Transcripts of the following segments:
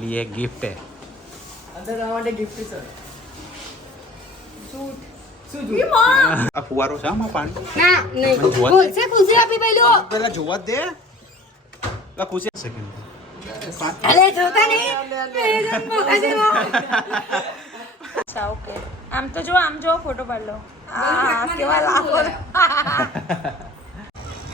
लिए गिफ्ट है अंदर आवाटे गिफ्ट सर झूठ શું ઈ માં આ ફુવારો છે આમાં પાણી ના નહીં મને જોવા બોલ દે. છે ખુશી આપી પેલો પેલા જોવા દે આ ખુશી સેકન્ડ અલે જોતા નહીં અચ્છા ઓકે આમ તો જો ફોટો પાડ લો આ કેવા લાખો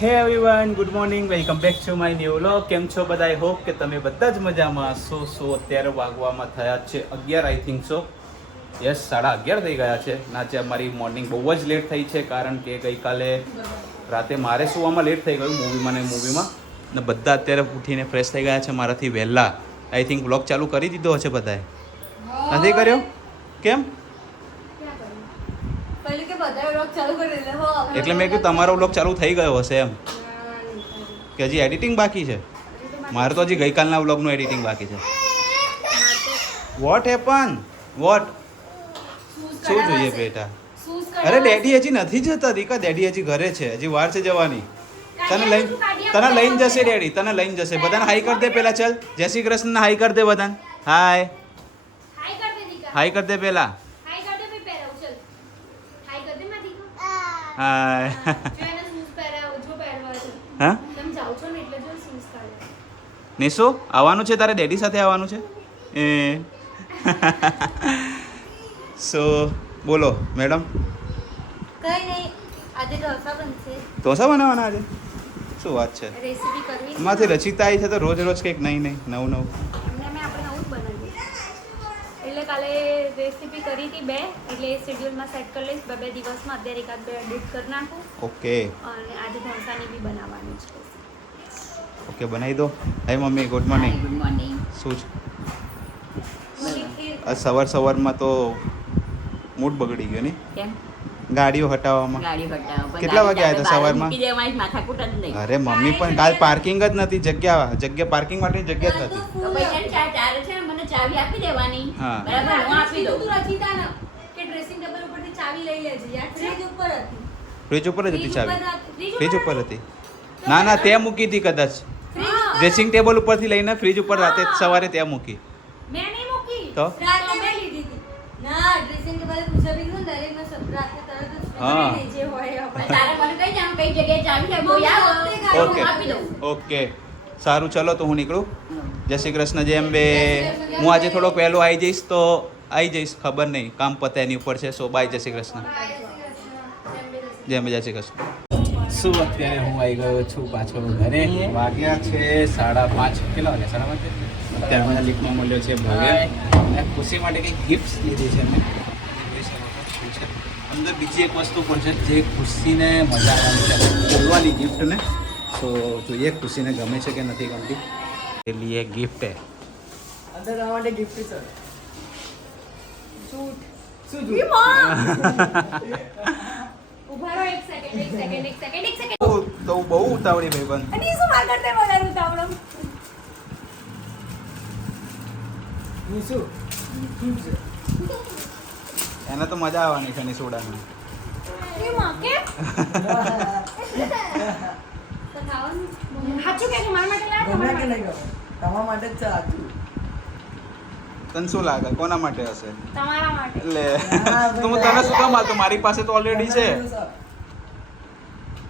હે everyone good morning welcome back to my new vlog કેમ છો બધા આઈ હોપ કે તમે બધા જ મજામાં હશો. સો અત્યારે વાગવામાં થયા છે 11 આઈ થિંક સો યસ 11:30 થઈ ગયા છે. નાચે અમારી મોર્નિંગ બહુ જ લેટ થઈ છે કારણ કે ગઈકાલે રાતે મારે સુવામાં લેટ થઈ ગયું મૂવીમાં ને બધા અત્યારે ઉઠીને ફ્રેશ થઈ ગયા છે મારાથી વહેલા. આઈ થિંક વ્લોગ ચાલુ કરી દીધો હશે બધાએ નથી કર્યો કેમ પહેલું કે બધા વ્લોગ ચાલુ કરી દે હો એટલે મેં કીધું તમારો વ્લોગ ચાલુ થઈ ગયો હશે એમ કે હજી એડિટિંગ બાકી છે. મારે તો હજી ગઈકાલના વ્લોગનું એડિટિંગ બાકી છે. વોટ હેપન વોટ શું જોઈએ બેટા? અરે ડેડી હજી નથી જતા દીકા, ડેડી હજી ઘરે છે, હજી વાર છે જવાની. તને લઈને જશે ડેડી, તને લઈને જશે. બધાને હાઈ કર દે પેલા, ચાલ જય શ્રી કૃષ્ણ હાઈ કર દે બધાને. હાય હાઈ કર દે પેલા. હાય હા નિશુ આવવાનું છે તારે? ડેડી સાથે આવવાનું છે એ સો બોલો મેડમ. કઈ નહીં આજે ઢોસા બનશે ઢોસા બનાવવાના આજે? શું વાત છે? રેસીપી કરવી એમાંથી રચિતા આવી છે તો રોજ કંઈક નવું આપણે નવું જ બનાવ્યું એટલે કાલે રેસીપી કરી હતી 2 એટલે એ શેડ્યુલમાં સેટ કરી લઈશ. 2 દિવસમાં અત્યારે એકાદ 2 એડિટ કરી નાખું. ઓકે અને આજે ઢોસાની બી બનાવવાની છે. ઓકે બનાવી દો. Hi mummy good morning. Good morning. શું છે આ સવારમાં તો મૂડ બગડી ગયો ને કેમ? ગાડીઓ હટાવવામાં. ગાડી હટાવો. કેટલા વાગે આવ્યા હતા સવારમાં? મૂકી દેવામાં માથાકૂટ જ નહીં. અરે મમ્મી પણ કાલ પાર્કિંગ જ નથી, જગ્યા પાર્કિંગ માટેની જગ્યા જ નથી. તો ભાઈ ચાર છે ને મને ચાવી આપી દેવાની. હા. બરાબર હું આપી દઉં. તું રચિતાને કે ડ્રેસિંગ ટેબલ ઉપરથી ચાવી લઈ લેજે. યાદ છે? ફ્રીજ ઉપર હતી. ફ્રીજ ઉપર જ હતી ચાવી? ફ્રીજ ફ્રીજ ઉપર હતી. ના તે મૂકી હતી કદાચ. ડ્રેસિંગ ટેબલ ઉપરથી લઈને ફ્રીજ ઉપર રાતે સવારે ત્યાં મૂકી. મેં નહીં મૂકી. તો રાતે મેં લીધી હતી. ના ડ્રેસિંગ ટેબલ પૂછા બી ગયું ડાયરેક્ટ મેં રાતે તરત જ હા. લઈ જે હોય આપણે. તારે મને કહી જાવ કઈ જગ્યાએ ચાવી છે કોઈ આવો ઓકે હું આપી દઉં. ઓકે સારું ચલો તો હું નીકળું. જય શ્રી કૃષ્ણ. જેમ બે હું આજે થોડોક વહેલો આવી જઈશ તો આવી જઈશ, ખબર નહીં કામ પતે એની ઉપર છે. સો બાય, જય શ્રી કૃષ્ણ. જય શ્રી કૃષ્ણ. શું અત્યારે હું આવી ગયો છું પાછો ઘરે. વાગ્યા છે 5:30. કેટલા વાગ્યા? 5:30. અત્યારે મને લીકમાં મળ્યો છે ભવ્ય અને ખુશી માટે કંઈક ગિફ્ટ લીધી છે મેં. શું છે અંદર બીજી એક વસ્તુ પણ છે જે ખુશીને મજા આવવાની છે બોલવાની ગિફ્ટને. સો જોઈએ ખુશીને ગમે છે કે નથી ગમતી. એ લીએ ગિફ્ટ હે. अंदर आवाटे गिफ्ट सर झूठ શું ઈ માં ઉભા રહો એક સેકન્ડ તો બહુ ઉતાવળી ભાઈબંધ. અને ઈ શું માર કરતે બોલાયું તાવડમ શું શું છે એને તો મજા આવવાની છે ની સોડામાં. ઈ માં કે તો ખાવાનું સાચું કે મારા માટે લાવ ગમે કે નહીં ગમે તમારા માટે જ છે આજુ. તને શું લાગે કોના માટે હશે? તમારા માટે એટલે તું તને શું કામ આવતું? મારી પાસે તો ઓલરેડી છે.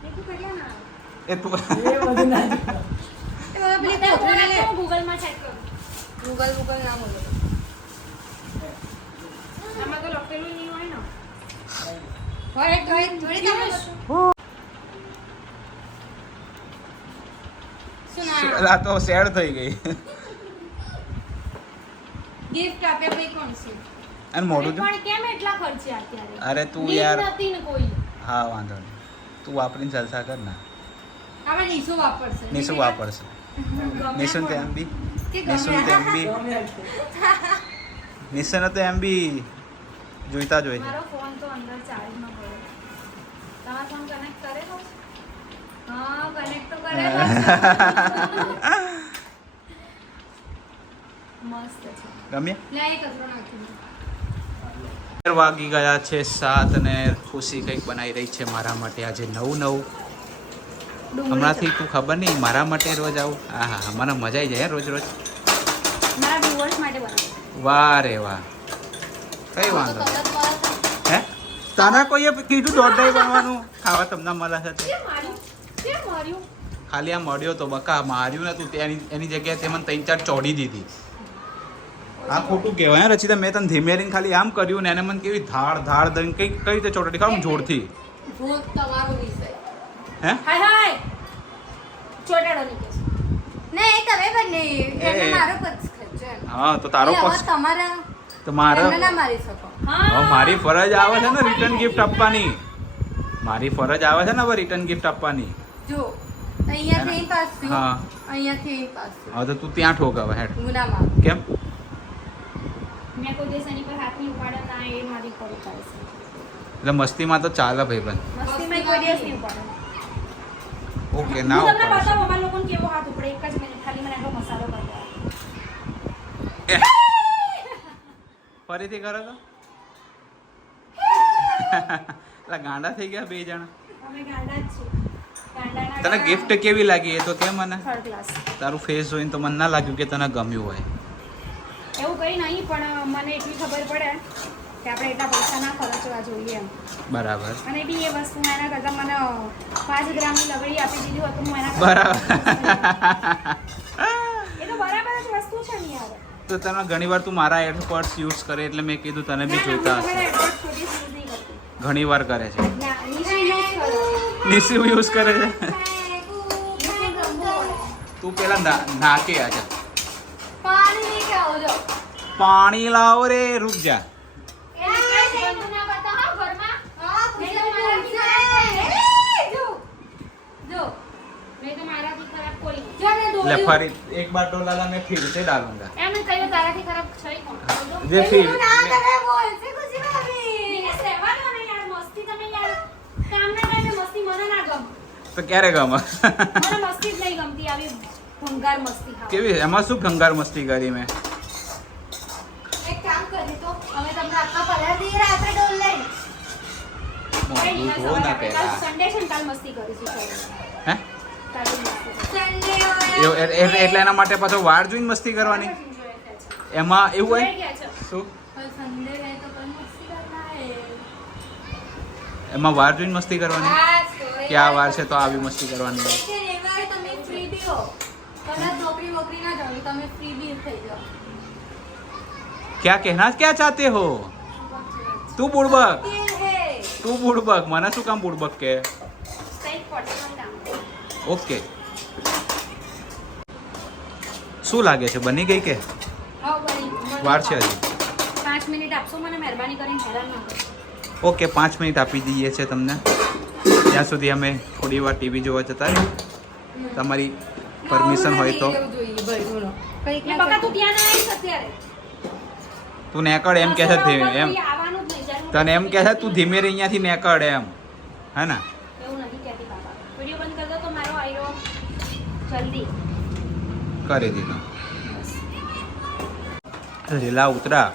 એ તું કેટલા ના એ તું એ બધું ના એ પેલી તે ગૂગલ માં ચેક કરો. ગૂગલ ના બોલો આમાં તો લખેલું નહીં હોય ને હોય થોડી તમે સુના આ તો સેડ થઈ ગઈ. ગિફ્ટ આપ્યા ભાઈ કોણ છે? અને મોઢું જો. પણ કેમ એટલા ખર્ચ્યા અત્યારે? અરે તું નીડ યાર. નથી ને કોઈ હા વાંધો નહીં, તું વાપરીને જલસા કર ના. આપણે નીસુ વાપરશે નિશુ વાપરશે. ગમે નિશુન તો પણ. એમ બી કે નિશુન તો એમ બી નિશુને તો એમ બી જોઈતા જ હોય છે. મારો ફોન તો અંદર ચાર્જમાં પડ્યો. તમારો ફોન કનેક્ટ કરેલો છે? હા કનેક્ટ તો કરેલો છે. મસ્ત છે. ગમ્યા? લે એક કચરો નાખી દો. વાગી ગયા છે 7 અને ખુશી કંઈક બનાવી રહી છે મારા માટે આજે નવું. હમણાંથી તું ખબર નહીં મારા માટે રોજ આવું. હા મને મજા આવી જાય રોજ. મારા વ્યુઅર્સ માટે બનાવું. વાહ રે વાહ, કઈ વાંધો હે? તને કોઈએ કીધું દોઢ બનવાનું ખાવા તમને મળે છે તે? કેમ માર્યું? ખાલી આ મળ્યો તો બકા, માર્યું નતું તે એની જગ્યાએ તે મને 3-4 ચોડી દીધી. આ ખોટું કહેવાય રચિતા, મેં તને ધીમે રહીને ખાલી આમ કર્યું ને એને મને કેવી ધાડ દઈને કઈ રીતે ચોટાડી ખાવ જોરથી હે? હાય હાય ચોટાડો ની કેસ. નહીં તમે બંને એ. એને મારો પક્ષ ખેંચો એમ. હા તો તારો એટલે હવે પક્ષ તમારા તો મારો એમને ના મારી શકો. હવે મારી ફરજ આવે છે ને રિટર્ન ગિફ્ટ આપવાની. મારી ફરજ આવે છે ને હવે રિટર્ન ગિફ્ટ આપવાની. જો અહીંયાથી અહીં પાસ થયું, હા. અહીંયાથી અહીં પાસ થયું. હવે તો તું ત્યાં ઠોક હવે હેડ. હું ના માનું. કેમ? મેં કોઈ દિવસ એની પર હાથ નહીં ઉપાડ્યા, ના એ મારી પર ઉપાડે છે. એટલે મસ્તીમાં તો ચાલે ભાઈબંધ. મસ્તીમાં કોઈ દિવસ નહીં ઉપાડે. ઓકે હું ના તમને ઉપાડશે. બતાવું અમારા લોકોને કેવો હાથ ઉપડે. એક જ મિનિટ ખાલી મને આટલો મસાલો કરી દો. ફરીથી કરો તો એટલે ગાંડા થઈ ગયા બે જણા. અમે ગાંડા જ છીએ. ગાંડાના તને ગિફ્ટ કેવી લાગી એ તો કે મને. Third class. તારું ફેસ જોઈને તો મને ના લાગ્યું કે તને ગમ્યું હોય. એવું કંઈ નહીં, પણ મને એટલી ખબર પડે કે આપણે એટલા પૈસા ના ખર્ચવા જોઈએ એમ. બરાબર અને બી એ વસ્તુ એના કરતાં મને 5 ગ્રામની લગડી આપી દીધી હોત તો હું એના કરતાં બરાબર. એ તો બરાબર જ વસ્તુ છે ને યાર. તો તને ઘણી વાર તું મારા એરપોર્ટ્સ યુઝ કરે એટલે મેં કીધું તને બી જોઈતા હશે. ઘણી વાર કરે છે. નિશુ યુઝ કરે છે. તું પેલા નાકે આજે પાણી લઈ કે આવો જો. પાણી લાવો રે, રૂક જા. હા, ગુસ્સે મારાથી ખરાબ કોઈ. જો. જો. મેં તો મારાથી ખરાબ કોઈ નહીં. જો ને ले દોડ્યું. फरी एक बार डोला मैं फिर से डालूंगा એમ કહ્યું તારાથી ખરાબ છે કોણ? जे फिर એવું ના કરે બોલશે ખુશી ભાભી. દિનેશ, રહેવા દો ને યાર, મસ્તી તમે યાર કામના ટાઈમે મસ્તી મને ના ગમે. तो क्यारे गम મને મસ્તી જ નહીં ગમતી, આવી ભંગાર મસ્તી ખાવા. केवी एमा शू कंगार मस्ती करी मैं એક કામ કરીએ તો અમે તમને આખા પગાર દઈએ રાત્રે ડોલ લઈને. કંઈ નહીં, मोटू કાલ ना સવારે આપણે કાલ पेला સન્ડે છે ને કાલ મસ્તી કરીશું સવારે. हैं કાલે મસ્તી સન્ડે હોય. એટલે એના માટે પાછો વાર જોઈને મસ્તી કરવાની એમાં એવું હોય જોઈ ગયા છે. શું પણ સન્ડે રહે તો પણ મસ્તી કરતા હે. એમાં વાર જોઈને મસ્તી કરવાની હા, તો કે આ વાર છે તો આવી મસ્તી કરવાની હોય કે રવિવારે તમે ફ્રી બી હો. કદાચ નોકરી વોકરી ના જાઓ તમે ફ્રી બી થઈ જાઓ. क्या कहना क्या चाहते हो तू बुड़बक એ હે. तू बुड़बक મને શું કામ बुड़बक કે કંઈક પર્સનલ કામ. ઓકે શું લાગે છે બની ગઈ કે હા, બની. વાર છે હજી 5 મિનિટ આપશો મને, મહેરબાની કરીને હેરાન ન કરો. ઓકે 5 મિનિટ આપી દઈએ છે તમને ત્યાં સુધી અમે થોડી વાર ટીવી જોવા જતા રહીએ તમારી પરમિશન હોય તો એવું જોઈએ ભાઈ બોલો. કંઈક એટલે બકા તું ત્યાં ના આવીશ અત્યારે. તું નેકળ એમ કહે છે ધીમે એમ કોઈ આવવાનું જ નહીં. જ્યારે હું તને એમ કહે છે તું ધીમે રહી અહીંયાથી નેકળ એમ હે ને એવું નથી કહેતી બાબા. વિડીયો બંધ કરી દો તો મારો આયરો જલ્દી. કરી દીધો રેલા ઉતરા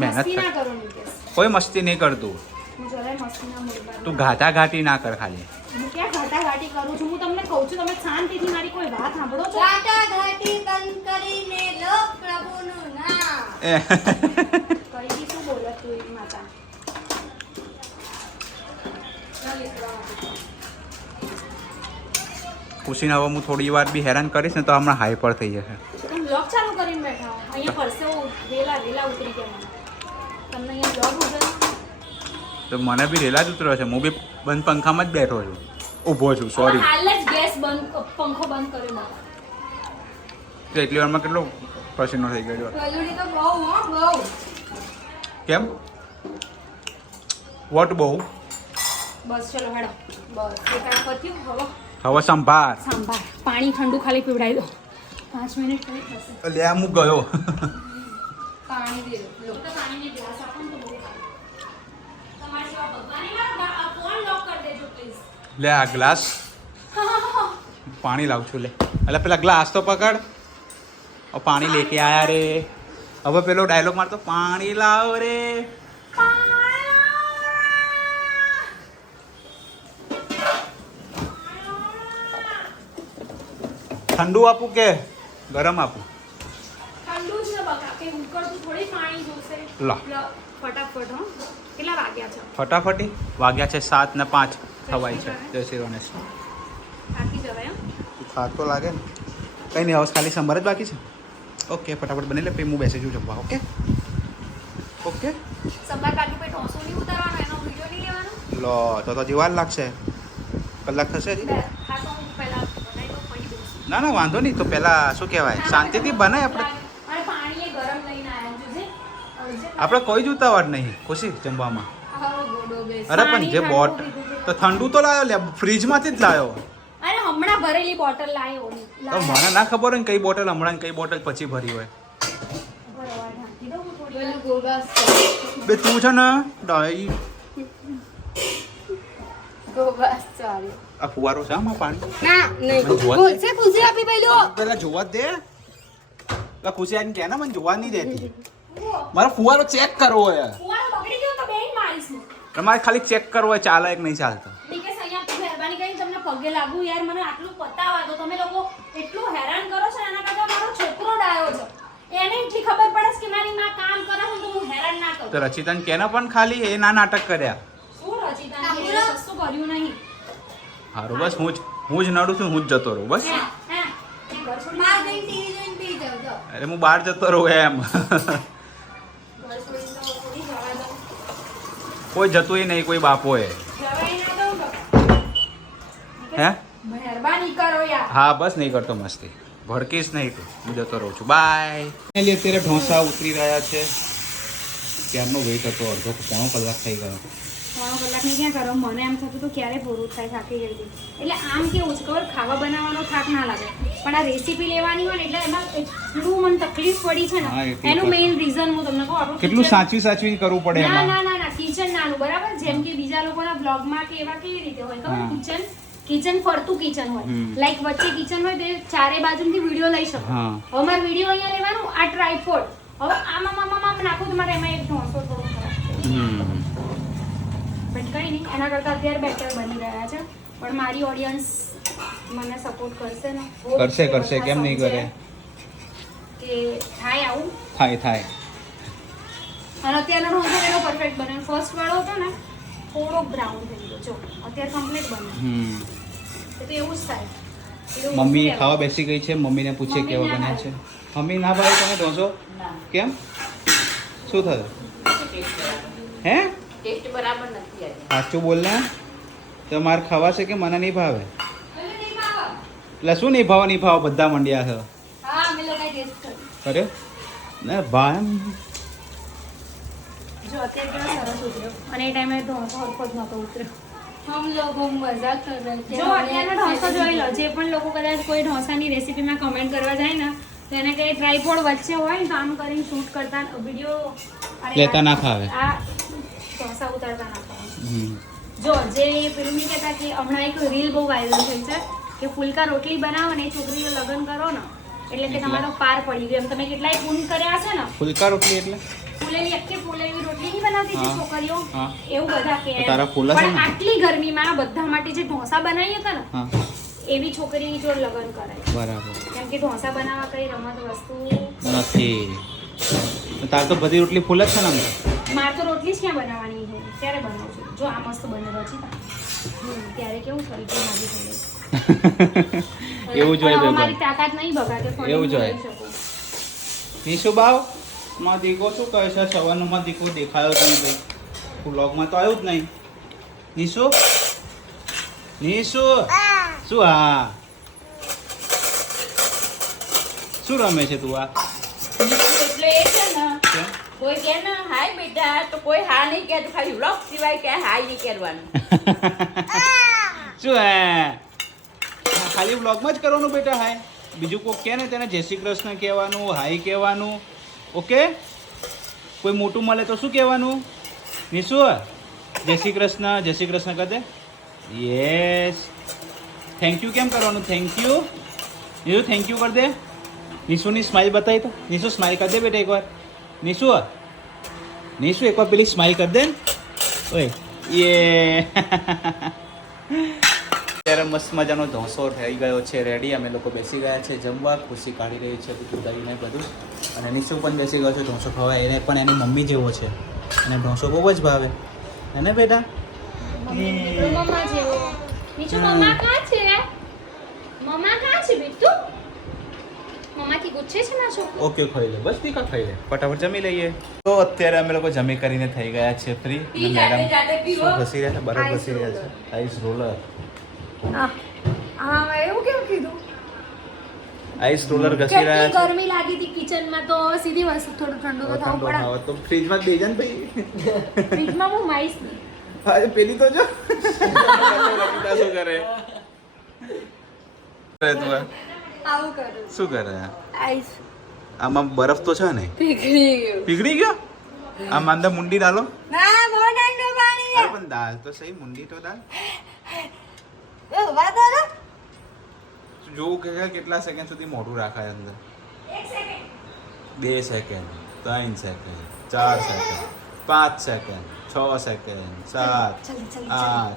મહેનત મસ્તી કર ના કરો નિકેશ. કોઈ મસ્તી નહીં કરતું હું જરાય મસ્તી ના મૂડ પર તું ઘાટા ઘાટી ના કર ખાલી હું ક્યાં ઘાટાઘાટી કરું છું? હું તમને કહું છું, તમે શાંતિથી મારી કોઈ વાત સાંભળો છો? ઘાટા ઘાટી બંધ કરીને લો પ્રભુનું નામ. એ કઈ બી શું બોલે તું એવી માતા? ખુશીને હવે હું થોડી વાર બી હેરાન કરીશ ને તો હમણાં હાઈપર થઈ જશે તમે બ્લોગ ચાલુ કરીને બેઠા હો. અહીંયા પરસેવો વેલા વેલા ઉતરી ગયા મને. તમને અહીંયા બ્લોગ ઉતરે? તો મને બી રેલા જ ઉતર્યો છે હું બી બંધ પંખામાં જ બેઠો છું ઊભો છું સોરી હાલ જ ગેસ બંધ, પંખો બંધ કર્યો બાબા. એટલી વારમાં કેટલો પસીનો થઈ ગયો કલુડી તો બહુ હો બહુ. કેમ વોટ બહુ બસ ચલો હેડો. બસ એ કામ પત્યું. હવે હવે સંભાળ સાંભાર પાણી ઠંડુ ખાલી પીવડાવી દો. 5 મિનિટ ખાલી થશે. લે હું ગયો પાણી દે લો. તો પાણીની ગ્લાસ આપો ને તો બહુ સારું. તમારી જેવા ભગવાનની મારા ફોન લોક કરી દેજો પ્લીઝ. લે આ ગ્લાસ પાણી લાવું છું લે એટલે પેલા ગ્લાસ તો પકડ હવે પાણી લેકે આયા રે હવે પેલો ડાયલોગ મારતો પાણી લાવ રે ઠંડુ આપું કે ગરમ આપું ઠંડુ કે ઉકળતું થોડી પાણી જોશે લો. ફટાફટ હો કેટલા વાગ્યા છે ફટાફટી વાગ્યા છે 7:05 થવાય છે. જય શ્રી ગણેશ. થાકી જવાય એમ થાક તો લાગે ને. કંઈ નહીં, હવે ખાલી સંભાર જ બાકી છે. ઓકે, ફટાફટ બની લે, પછી હું બેસી જઉં જમવા. Okay okay. સંભાર બાકી પછી ઢોસો નહીં ઉતારવાનો, એનો વિડીયો નહીં લેવાનો. લો તો હજી વાર લાગશે, કલાક થશે હજી. હા તો હું પહેલા બનાવી દઉં પછી બેસું. ના વાંધો નહીં, તો પહેલાં શું કહેવાય, શાંતિથી બનાય આપણે. અને પાણી એ ગરમ લઈને આવ્યા જોજે. આપણે કોઈ જ ઉતાવળ નહીં ખુશી જમવામાં. હવે ગોડો બેસ. અરે પણ જે બોટ તો ઠંડુ તો લાવ્યો લે, ફ્રીજમાંથી જ લાવ્યો. અરે હમણાં ભરેલી બોટલ લાવ્યો તો મને ના ખબર હોય ને કઈ બોટલ હમણાં ને કઈ બોટલ પછી ભરી હોય. બે તું છે ને ડાઈ આ ફુવારો છે આમાં પાણી ના નહીં બોલશે ખુશી આપી પહેલું પેલા જોવા જ દે. પેલા ખુશી આને કે ને મને જોવા નહીં દેતી. મારો ફુવારો ચેક કરવો હોય. ફુવારો બગડી ગયો તો બેન મારીશ હું. તમારે ખાલી ચેક કરવો હોય ચાલે કે નહીં ચાલતો. નિકેશ અહીંયા મહેરબાની કરીને તમને પગે લાગુ યાર, મને આટલું પતાવા દો. તમે લોકો એટલું હેરાન કરો છો, એના કરતા મારો છોકરો ડાયો છે, એને એટલી ખબર પડે છે કે મારી માં કામ કરે છે તો હું હેરાન ના કરું. તો રચિતાને કે ને પણ ખાલી એ ના નાટક કર્યા. શું રચિતા એને સસ્તું કર્યું નહીં. હારું બસ હું જ નડું છું, હું જ જતો રહું બસ. હે હે ઘર છોડી માર જઈને ટીવી જોઈને પી જાવ જો અરે હું બહાર જતો રહું એમ. ઘર છોડીને તો થોડી જવા દઉં. કોઈ જતું નહીં, કોઈ બાપોએ. જવાય ના દઉં તો. હે મહેરબાની કરો યાર. હા બસ નહીં કરતો મસ્તી, ભડકીશ નહીં તું, હું જતો રહું છું. બાય. અત્યારે ઢોસા ઉતરી રહ્યા છે. ક્યારનો વેઇટ હતો, અડધો પોણો કલાક થઈ ગયો. પોણો કલાકની ક્યાં કરો, મને એમ થતું હતું ક્યારે પૂરું થાય, થાકી ગઈ હતી. એટલે આમ કેવું છે ખબર, ખાવા બનાવવાનો થાક ના લાગે, પણ આ રેસીપી લેવાની હોય ને એટલે એમાં એટલું મને તકલીફ પડી છે હા, ને, એટલું એનું પણ. મેઇન રીઝન હું તમને કહું. આપણું કેટલું kitchen- સાચવી કરવું પડે ના એમાં. ના ના ના કિચન નાનું બરાબર, જેમ કે બીજા લોકોના બ્લોગમાં કે એવા કેવી રીતે હોય ખબર, હા. કિચન ફરતું કિચન હોય, હમ. લાઈક વચ્ચે કિચન હોય તે ચારે બાજુથી વિડીયો લઈ શકો. હા. હવે મારે વિડીયો અહીંયા લેવાનું, આ ટ્રાયપોડ, હવે આમ નાખું તો મારે એમાં એક ઢોસો થોડો ખરાબ બટ કંઈ નહીં, એના કરતાં અત્યારે બેટર બની રહ્યા છે. પણ મારી ઓડિયન્સ મને સપોર્ટ કરશે ને, બહુ કરશે, બધા કરશે, કેમ નહીં સમજે કરે? કે થાય આવું. થાય. અને અત્યારનો ઢોસો એનો પરફેક્ટ બને. ફર્સ્ટ વાળો હતો ને થોડોક બ્રાઉન થઈ ગયો, જો અત્યારે કમ્પ્લીટ બને. એ તો એવું જ થાય. એવું મમ્મી શું ખાવા બેસી ગઈ છે, મમ્મીને પૂછે મમ્મી કેવો ના બન્યા ભાવે. છે. મમ્મી ના ભાવે તમે ઢોસો? ના કેમ શું થયું? હે ટેસ્ટ બરાબર નથી આજે. સાચું બોલ ને, તો મારે ખાવા છે કે મને નહીં ભાવે? એટલે નહીં ભાવે. એટલે શું નહીં ભાવ બધા મંડ્યા છે. હા અમે લોકોએ ટેસ્ટ કર્યું. કર્યો ને ભાઈ? જો અત્યારે કેવો સરસ ઉતર્યો, અને એ ટાઈમે ઢોસો હરખો જ નહોતો ઉતર્યો. हम लोगों मजाक कर रहे थे જો અત્યારનો ઢોસો જોઈ લો, જે પણ લોકો કદાચ કોઈ ઢોસાની રેસીપીમાં કમેન્ટ કરવા જાય ને તો એને કંઈ ટ્રાયપોડ વચ્ચે હોય ને તો આમ કરીને શૂટ કરતા વિડીયો લેતા ના ફાવે. આ ઢોસા ઉતારતા ના ફાવે. જો જે પેલું નહીં કહેતા કે હમણાં એક રીલ બહુ વાયરલ થઈ છે કે ફુલકા રોટલી બનાવો ને એ છોકરીને લગ્ન કરો ને એટલે કે તમારો પાર પડી ગયો. એમ તમે કેટલાય પૂન કર્યા છે ને, ફુલકા રોટલી એટલે ફૂલેલી આખી ફૂલેલી રોટલી નહીં બનાવતી જે હા. છોકરીઓ, હા. એવું બધા કે તો તારા ફૂલા છે પણ ને? આટલી ગરમીમાં બધા માટે જે ઢોસા બનાવીએ હતા ને હા એવી છોકરીની જોડે લગ્ન કરાય. બરાબર. કેમ કે ઢોસા બનાવવા કઈ રમત વસ્તુ નથી. તાર તો બધી રોટલી ફૂલ જ છે ને આમ તો. માર તો રોટલી જ ક્યાં બનાવવાની છે, ત્યારે બનાવું છું. જો આ મસ્ત બને રચિતા, ત્યારે કેવું થયું કે મારી જોડે એવું જ હોય પણ હવે બેગમ. મારી તાકાત નહીં બગાડે, ફરી એવું જ હોય. બોલી શકું. નિશુ બાવ માં દીકો શું કહે છે? સવારનો માં દીકો દેખાયો જ નહીં ભાઈ, વ્લોગમાં તો આવ્યું જ નહીં. નિશુ શું? હા શું રમે છે તું? આ એટલે એ છે ને કેમ? કોઈ કે ને હાય બેટા તો કોઈ હા નહીં કહેતું, ખાલી વ્લોગ સિવાય ક્યાંય હાય નહીં કરવાનું. શું હે? ખાલી વ્લોગમાં જ કરવાનું બેટા હાય? બીજું કોઈ કહે ને તેને જય શ્રી કૃષ્ણ કહેવાનું, હાય કહેવાનું. ઓકે, કોઈ મોટું મળે તો શું કહેવાનું? નિશુ જય શ્રી કૃષ્ણ કર દે. યસ. થેન્ક યુ કેમ કરવાનું? Thank you Nishu, thank you કર દે. નિશુની સ્માઇલ બતાવી તો. નિશુ સ્માઇલ કર દે બેટા એકવાર. નિશુ એકવાર પેલી સ્માઇલ કર દે ને. ઓય યે. ત્યારે અત્યારે મસ્ત મજાનો ઢોસો થઈ ગયો છે રેડી. અમે લોકો બેસી ગયા છે જમવા. ખુશી કાઢી રહી છે બધું કરીને બધું. અને નિશુ પણ બેસી ગયો છે ઢોસો ખાવા. એને પણ એની મમ્મી જેવો છે અને ઢોસો બહુ જ ભાવે. એને બેટા મમ્મા જેવો. નીચે મમ્મા કાં છે? મમ્મા કાં છે બેટુ? મમ્માથી ગુસ્સે છે ના છોકરો? ઓકે ખાઈ લે બસ તીખા ખાઈ લે ફટાફટ જમી લઈએ. તો અત્યારે અમે લોકો જમી કરીને થઈ ગયા છે ફ્રી. મેડમ શું ઘસી રહ્યા છે? બરફ ઘસી રહ્યા છે. Ice roller. હા એવું કેમ કીધું? આઈસ રોલર ઘસી રહ્યા કેટલી છે. ગરમી લાગી હતી કિચનમાં તો સીધી વસ્તુ થોડું ઠંડુ તો થવું પડે. ખાવા તો ફ્રીજમાં જ દઈ જા ને ભાઈ. ફ્રીજમાં હું માઈશ નહીં. અરે પેલી તો જો રચિતા શું કરે તું આવું કરું શું કરે? આઈસ આમાં બરફ તો છે ને? પીગળી ગયું પીગળી ગયો? આમાં અંદર મુંડી ડાલો. ના બહુ ઠંડુ પાણી અરે પણ દાલ તો સહી મુંડી તો દાલ. એ ઉભા તો રહો. જોવું કે કેટલા સેકન્ડ સુધી મોઢું રાખાય અંદર. 2 second 3 second 4 second 5 second 6 second 7 8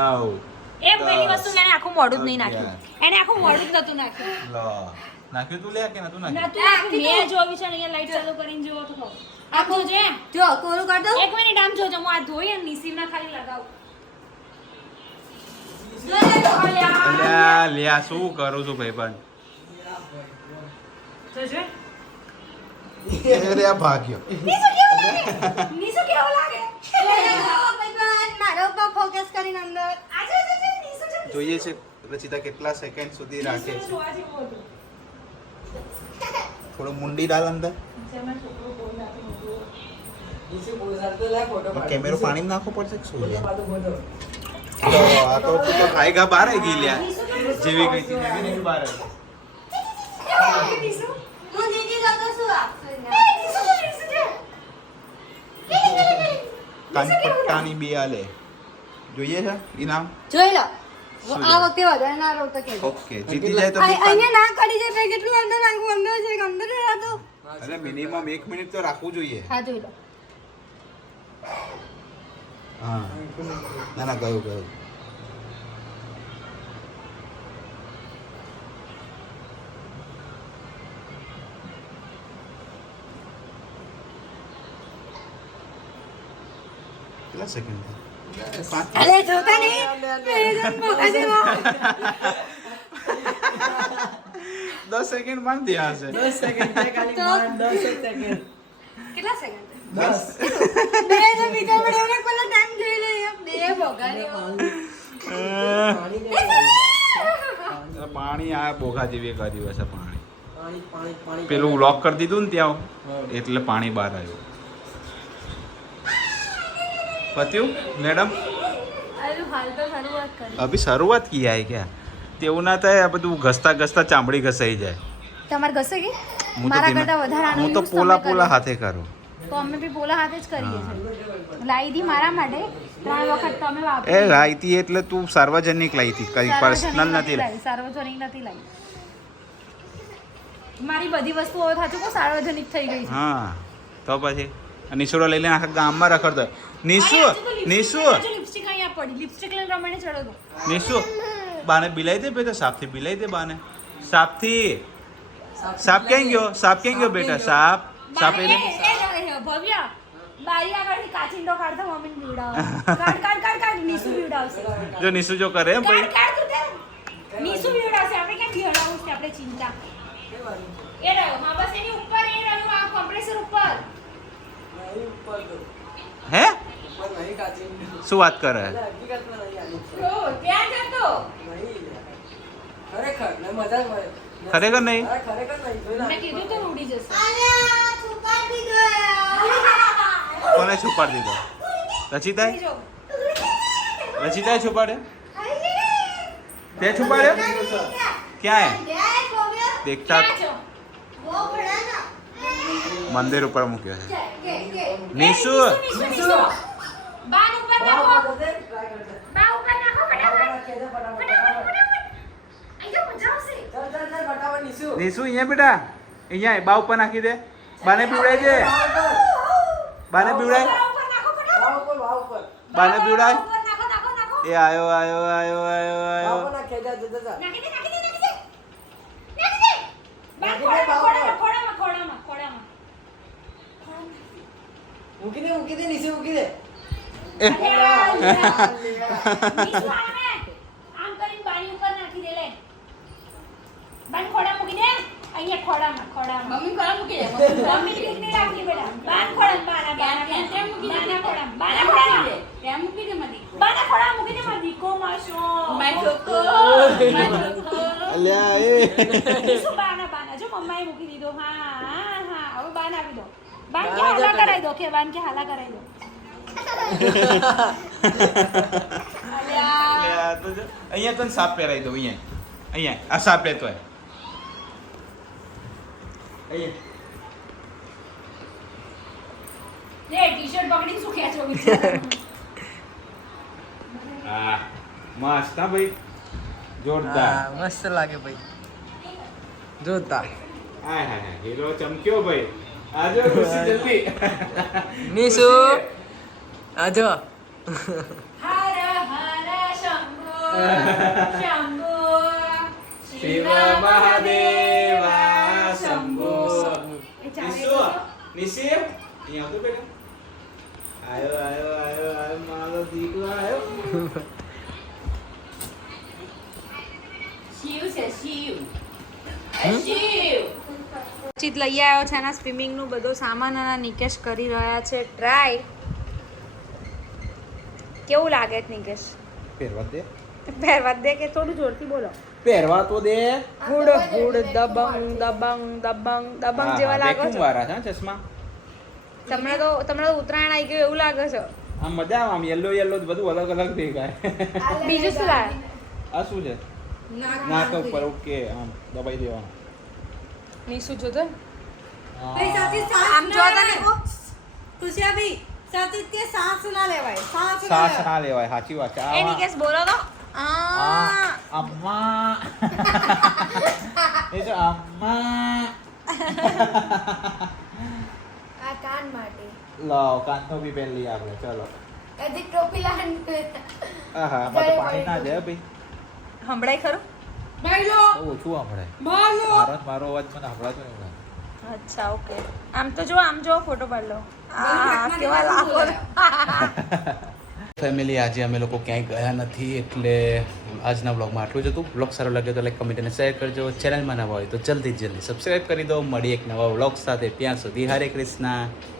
9 એ પેલી વસ્તુ એને આખું મોઢું જ નહીં નાખ્યું. એને આખું મોઢું જ નતું નાખ્યું. લો નાખ્યું તું લે કે નતું નાખ્યું? નતું નાખ્યું. મેં જોવી છે ને અહીંયા લાઈટ ચાલુ કરીને જોવો તો ખબર. આમ જોજે. જો કોરું કર દઉં એક મિનિટ આમ જોજો હું આ ધોઈ અને નિસીમના ખાલી લગાવું. અલ્યા લ્યા શું કરું છું ભાઈ પણ? જોજે. અરે આ ભાગ્યો. નિસુ કેવો લાગે? મારા ઉપર ફોકસ કરીને અંદર આજે નિસુ જો. જોઈએ છે રચિતા કેટલા સેકન્ડ સુધી રાખે છે. જોવા જેવું હતું. થોડો મુંડી ડાલ અંદર. જેમાં છોકરો બોલ નાખે મોટું. નીચે બોલતા તો લે ફોટો પાડ. કેમેરો પાણી નાખવો પડશે કે શું છે? Photo photo. તો આ તો તું તો ખાઈગા બહાર આવી ગઈ લ્યા. જેવી ગઈ હતી એવી નહીં બહાર આવી. નિસુ. હું જીતી જતો છું આપશે નિસુ જે. કાનપટ્ટાની બે આલે જોઈએ છે ઇનામ. જોઈ લો શું આ વખતે વધારે ના રહો તો કે ઓકે જીતી જાય તો અહીંયા ના કરી જાય પછી કેટલું અંદર નાખવું અંદર છે કે અંદર રહેતું અરે મિનિમમ 1 મિનિટ તો રાખવું જોઈએ. હા જોઈ લો હા ના ના ગયું ગયું. કેટલા સેકન્ડ? 5 અરે જોતા નહીં મેરે જન મોકા દેવો 10 સેકન્ડ માં દિયા હશે. 10 સેકન્ડ છે ખાલી તો- 10 સેકન્ડ. કેટલા સેકન્ડ 10. બે તો બીજા પડે પેલા ટાઈમ જોઈ લે બે ભોગાડી પાણી દે. પાણી આ બોઘા જેવી કર્યું હશે પાણી. પાણી પેલું લોક કરી દીધું ને ત્યાં એટલે પાણી બહાર આવ્યું. પત્યું મેડમ? અરે હાલ તો શરૂઆત કરી. અભી શરૂઆત की है क्या? તેવું ના થાય આ બધું ઘસતા ઘસતા ચામડી ઘસાઈ જાય. તમારે ઘસે કે હું તો મારા ધીમે- કરતા વધારાનો હું તો use તમે પોલા કર્યો. પોલા હાથે કરું. તો અમે બી પોલા હાથે જ કરીએ છીએ લાવી દી મારા માટે 3 વખત તમે એ વાપરી લાઈતી એટલે તું સાર્વજનિક લાઈતી કઈ પર્સનલ નથી લાઈ. સાર્વજનિક નથી લાવી મારી બધી વસ્તુઓ હવે થાતું કો સાર્વજનિક થઈ ગઈ છે હા તો પછી નિશુરો લઈ લઈને આખા ગામમાં રખડતો. નિશુ નિશુ લિપસ્ટિક અહીંયા પડી. લિપસ્ટિક લઈને રમાઈને ચડો તો. નિશુ બાને બિલાઈ દે બેટા. સાપથી બિલાઈ દે બાને. સાપથી સાપ ક્યાં ગયો? સાપ ક્યાં ગયો બેટા? સાપ સાપ એ, એને ભવ્ય બારી આગળથી કાચિંડો કાઢતો મમ્મીને બીવડાવો. કાઢ કાઢ કાઢ કાઢ નિસુ બીવડાવશે. જો નિશુ જો કરે એમ કાઢ ભાઈ. કાઢ તું તે. નિસુ બીવડાવશે. આપણે ક્યાં બીવડાવવું છે આપણે ચિંતા. એ રહ્યો. હા બસ એની ઉપર એ રહ્યું આ કમ્પ્રેસર ઉપર. નહીં ઉપર તો. હે ઉપર નહીં કાચી. શું વાત કરે? એટલે હકીકતમાં નહીં આલું. જો, ત્યાં જતો. નહીં. ખરેખર ને મજા જ મળે. ખરેખર નહીં? અરે ખરેખર નહીં. જોઈ લે. મેં કીધું તો ઉડી જશે. અલ્યા છુપાડી દીધો કોને છુપાડી દીધો? રચિતાએ? જો. રચિતાએ છુપાડે? તે છુપાડ્યો? ક્યાં હે? દેખતા ક્યાં છો? वो बड़ा ना મંદિર ઉપર મૂક્યો છે. के નિશુ નિસુ. બાન ઉપર નાખો. બાબા કરતે, try કરતે. બા ઉપર નાખો ફટાફટ. નાખીએ છે ફટાફટ. અહીંયા મજા આવશે. ચાલ ચાલ ચાલ ફટાફટ નીસુ. નિશુ અહીંયા બેટા અહીંયા બા ઉપર નાખી દે. બાને પીવડાય છે. બાને પીવડાય. બા ઉપર નાખો ફટાફટ. વાવ ઉપર. બાને પીવડાય. ઉપર નાખો નાખો નાખો. એ આયો આયો આયો આયો આયો બાપુ ના ખેંચા જતા હતા. નાખી દે નાખી દે નાખી દે નાખી દે બાર ખોડામાં ખોડામાં ખોડામાં ખોડામાં મૂકી દે નીચે મૂકી દે. નીચું આવે આમ કરીને બારી ઉપર નાખી દે લે બાર ખોડા મૂકી દે અહીંયા ખોડામાં ખોડામાં મમ્મી ખોડા મૂકી દે મમ્મી ઠીક નહીં લાગતી બેટા બાર ખોડામાં બાના ત્યાં મૂકી દે બાના ખોડામાં બાના મૂકી ખોડામાં દે ત્યાં મૂકી દે મધી બાના ખોડામાં મૂકી દે મારો દીકો માશો માય છોકરો માય છોકરો અલ્યા એ શું બાના બાના જો મમ્માએ મૂકી દીધો હા હા હા હવે બાન આપી દો બાન કે હાલા કરાઈ દો કે બાન કે હાલા કરાઈ દો અલ્યા અલ્યા તો જો અહીંયા તને સાપ પહેરાઈ દઉં અહીંયા આ સાપ પહેરતો હોય અહીંયા લે ટી-શર્ટ પકડીને શું ખેંચો બિચારા હા મસ્ત હા ભાઈ જોરદાર હા, મસ્ત લાગે ભાઈ જોતા હાય હાય હાય હીરો ચમક્યો ભાઈ આજો ખુશી જલ્દી નીસુ આજો હર હર શંભો શંભો શિવ મહાદેવા શંભો નિશુ નિશી અહીંયા આવતો બેટા આયો આયો આયો આયો મારો દીકરો આયો શિવ છે શિવ શિવ ચિત લઈ આવ્યો છે એના સ્વિમિંગનું બધો સામાન અને નિકેશ કરી રહ્યા છે ટ્રાય કેવું લાગે છે નિકેશ પહેરવા દે પહેરવા દે કે થોડું જોરથી બોલો પહેરવા તો દે હુડ હુડ દબંગ દબંગ દબંગ દબંગ જેવા લાગો છો વાળા છે ચશ્મા તમને તો ઉત્તરાયણ આવી ગયું એવું લાગે છે આમ મજા આવે આમ યલો યલો બધું અલગ અલગ દેખાય બીજું શું લાગે આ શું છે નાક ઉપર ઓકે આમ દબાઈ દેવાનું નીસુ જોતો ભાઈ સાથી આમ જોતા ને ખુશિયાભાઈ સાથી કે સાસ ના લેવાય સાસ સાસ ના લેવાય સાચી વાત છે એ નિકેશ બોલો તો અમ્મા એ જો અમ્મા આ કાન માટે લાવ કાનનો બી પહેન લઈએ આપણે ચલો કદી ટોપી લાન આહા આમાં તો પાણી ના જાય ભાઈ સંભળાય ખરું ભાઈ લો બહુ ઓછું સાંભળે બોલો મારો અવાજ મને સંભળાતો નહીં અચ્છા ઓકે આમ તો જો ફોટો પાડ લો કેવા લાગો ફેમિલી આજે અમે લોકો ક્યાંય ગયા નથી એટલે આજના બ્લોગમાં આટલું જ હતું બ્લોગ સારો લાગ્યો તો લાઈક કમેન્ટ અને શેર કરજો ચેનલમાં નવા હોય તો જલ્દી સબસ્ક્રાઈબ કરી દો મળી એક નવા બ્લોગ સાથે ત્યાં સુધી હરે કૃષ્ણ